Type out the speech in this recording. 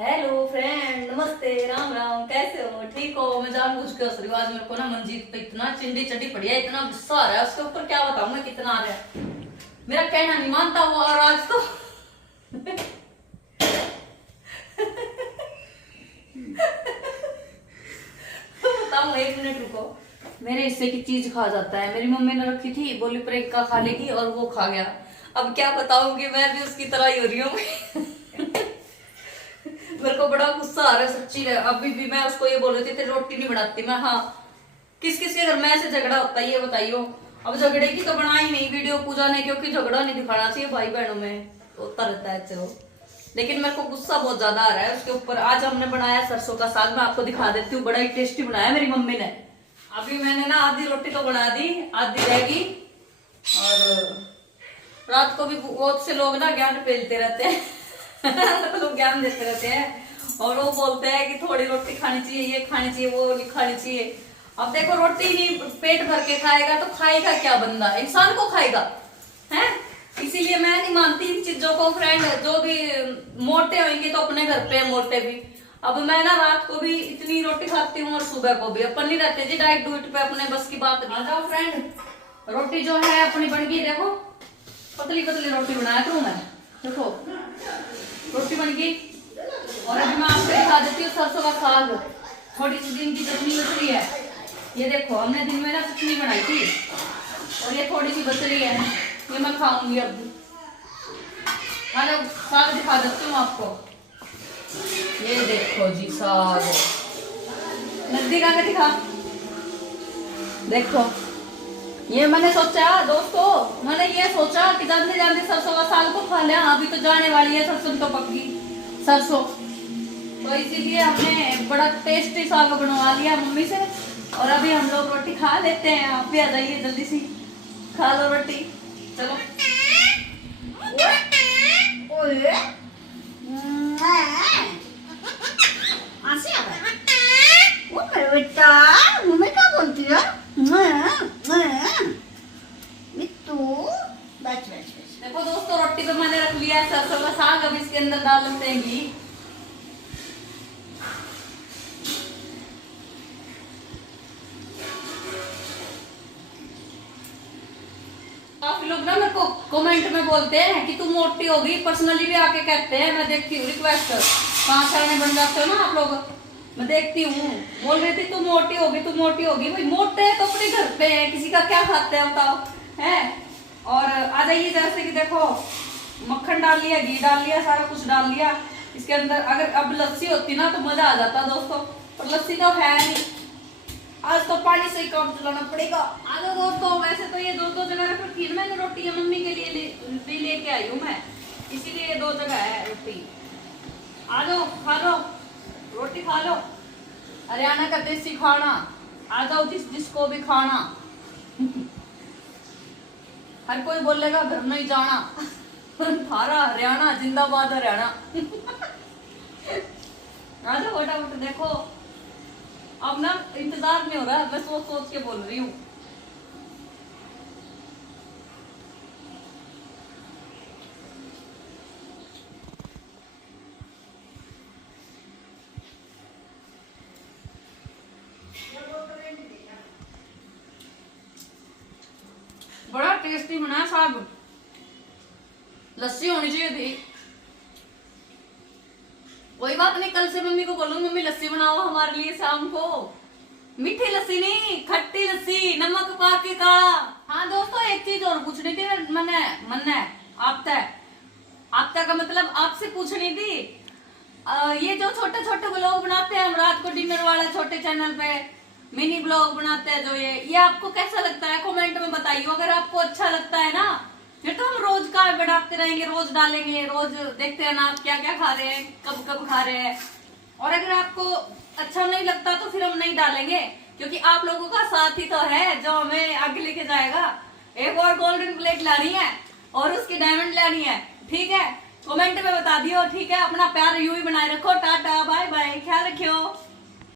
Hello friend, नमस्ते, राम राम। कैसे हो? ठीक हो? मैं जानबूझ के हंस रही हूँ। आज मेरे को ना मंजीत पे इतना चिंडी चड्डी पड़ी है, इतना गुस्सा आ रहा है उसके ऊपर, क्या बताऊं मैं कितना आ रहा है। मेरा कहना नहीं मानता वो, और आज तो बताऊं, 1 मिनट रुको। मेरे हिस्से की चीज खा जाता है। मेरी मम्मी ने रखी थी, बोली प्रियंका खा लेगी, और वो खा गया। अब क्या बताऊंगी, मैं भी उसकी तरह ही हो रही हूँ। मेरे को बड़ा गुस्सा आ रहा है सच्ची है। अभी भी मैं उसको ये बोल रही थी तेरी रोटी नहीं बनाती मैं। हाँ, किस किस के घर में ऐसे झगड़ा होता है ये बताइयो। अब झगड़े की तो बना ही नहीं वीडियो पूजा ने, क्योंकि झगड़ा नहीं दिखाना चाहिए भाई बहनों में, होता रहता है चलो। लेकिन मेरे को गुस्सा बहुत ज्यादा आ रहा है उसके ऊपर। आज हमने बनाया सरसों का साग, मैं आपको दिखा देती हूँ, बड़ा ही टेस्टी बनाया मेरी मम्मी ने। अभी मैंने ना आधी रोटी तो बना दी, आधी रहेगी। और रात को भी बहुत से लोग ना ज्ञान पेलते रहते हैं। लोग ज्ञान देते रहते हैं, और वो बोलते हैं कि थोड़ी रोटी खानी चाहिए, ये खानी चाहिए, वो नहीं खानी चाहिए। अब देखो, रोटी नहीं पेट भर के खाएगा तो खाएगा क्या बंदा? इंसान को खाएगा है। इसीलिए मैं नहीं मानती इन चीजों को फ्रेंड। जो भी मोटे होंगे तो अपने घर पे मोटे भी। अब मैं ना रात को भी इतनी रोटी खाती हूँ और सुबह को भी। अपन नहीं रहते जी डाइट डूट पे, अपने बस की बात नहीं। आ जाओ फ्रेंड, रोटी जो है अपनी बन गई। देखो पतली पतली रोटी बनाया करूँ मैं। देखो रोटी बन गई, और अभी मैं आपको दिखा देती हूँ सरसों का साग। थोड़ी सी दिन की चटनी बच रही है, ये देखो हमने दिन में ना चटनी बनाई थी, और ये थोड़ी सी बच रही है, ये मैं खाऊंगी अब। अरे साग दिखा देती हूँ आपको, ये देखो जी साग। नजदीक आके दिखा, देखो। ये मैंने सोचा दोस्तों, मैंने ये सोचा कि जल्दी जल्दी सरसों का साग को खा लिया। अभी तो जाने वाली है सरसों, तो पक्की सरसों, तो इसीलिए हमने बड़ा टेस्टी साग बनवा लिया मम्मी से। और अभी हम लोग रोटी खा लेते हैं। आप भी आ जाइए, जल्दी सी खा लो रोटी, चलो। बेटा मम्मी क्या बोलती है? मिट्टू बच बच बच। देखो दोस्तों, रोटी तो मैंने रख लिया है, सरसों का साग अब इसके अंदर डाल देते हैं घी। काफी लोग ना मेरे को कमेंट में बोलते हैं कि तू मोटी हो गई, पर्सनली भी आके कहते हैं। मैं देखती हूँ रिक्वेस्ट, 5 साल में बन जाते हो ना आप लोग, मैं देखती हूँ। बोल रही थी तू मोटी होगी, तू मोटी होगी। भाई मोटे तो अपने घर पे है, किसी का क्या खाते हैं बताओ है। और आ जाइए, जैसे कि देखो मक्खन डाल लिया, घी डाल लिया, सारा कुछ डाल लिया इसके अंदर। अगर अब लस्सी होती ना तो मजा आ जाता दोस्तों, पर लस्सी तो है नहीं। आज तो पानी से ही काम चलाना पड़ेगा। आ जाओ दोस्तों, वैसे तो ये दो जगह रख रखी है मैंने रोटी, ये मम्मी के लिए भी लेके आई हूँ मैं, इसीलिए ये 2 जगह है रोटी। आ जाओ खा लो, रोटी खा लो। हरियाणा का देसी खाना, आ जाओ जिसको भी खाना। हर कोई बोलेगा घर नहीं जाना। थारा हरियाणा जिंदाबाद, हरियाणा। आ जाओ फटाफट। देखो अब ना इंतजार नहीं हो रहा, मैं सोच सोच के बोल रही हूँ। बड़ा टेस्टी बना साग, लस्सी होनी चाहिए थी। कोई बात नहीं, कल से मम्मी को बोलूंगी मम्मी लस्सी बनाओ हमारे लिए शाम को। मीठी लस्सी नहीं, खट्टी लस्सी, नमक पा के काला। हाँ दोस्तों, एक चीज और पूछनी थी मैंने आपका का मतलब आपसे पूछनी थी। ये जो छोटे छोटे ब्लॉग बनाते हैं हम रात को डिनर वाला, छोटे चैनल पे मिनी ब्लॉग बनाते हैं जो, ये आपको कैसा लगता है कमेंट में बताइए। अगर आपको अच्छा लगता है ना, फिर तो हम रोज का बनाते रहेंगे, रोज डालेंगे, रोज देखते रहना आप क्या क्या खा रहे हैं, कब कब खा रहे हैं। और अगर आपको अच्छा नहीं लगता तो फिर हम नहीं डालेंगे, क्योंकि आप लोगों का साथ ही तो है जो हमें आगे लेके जाएगा। एक और गोल्डन प्लेट लानी है और उसकी डायमंड लानी है, ठीक है? कमेंट में बता दियो, ठीक है? अपना प्यार यूं ही बनाए रखो। टाटा बाय बाय, ख्याल रखियो।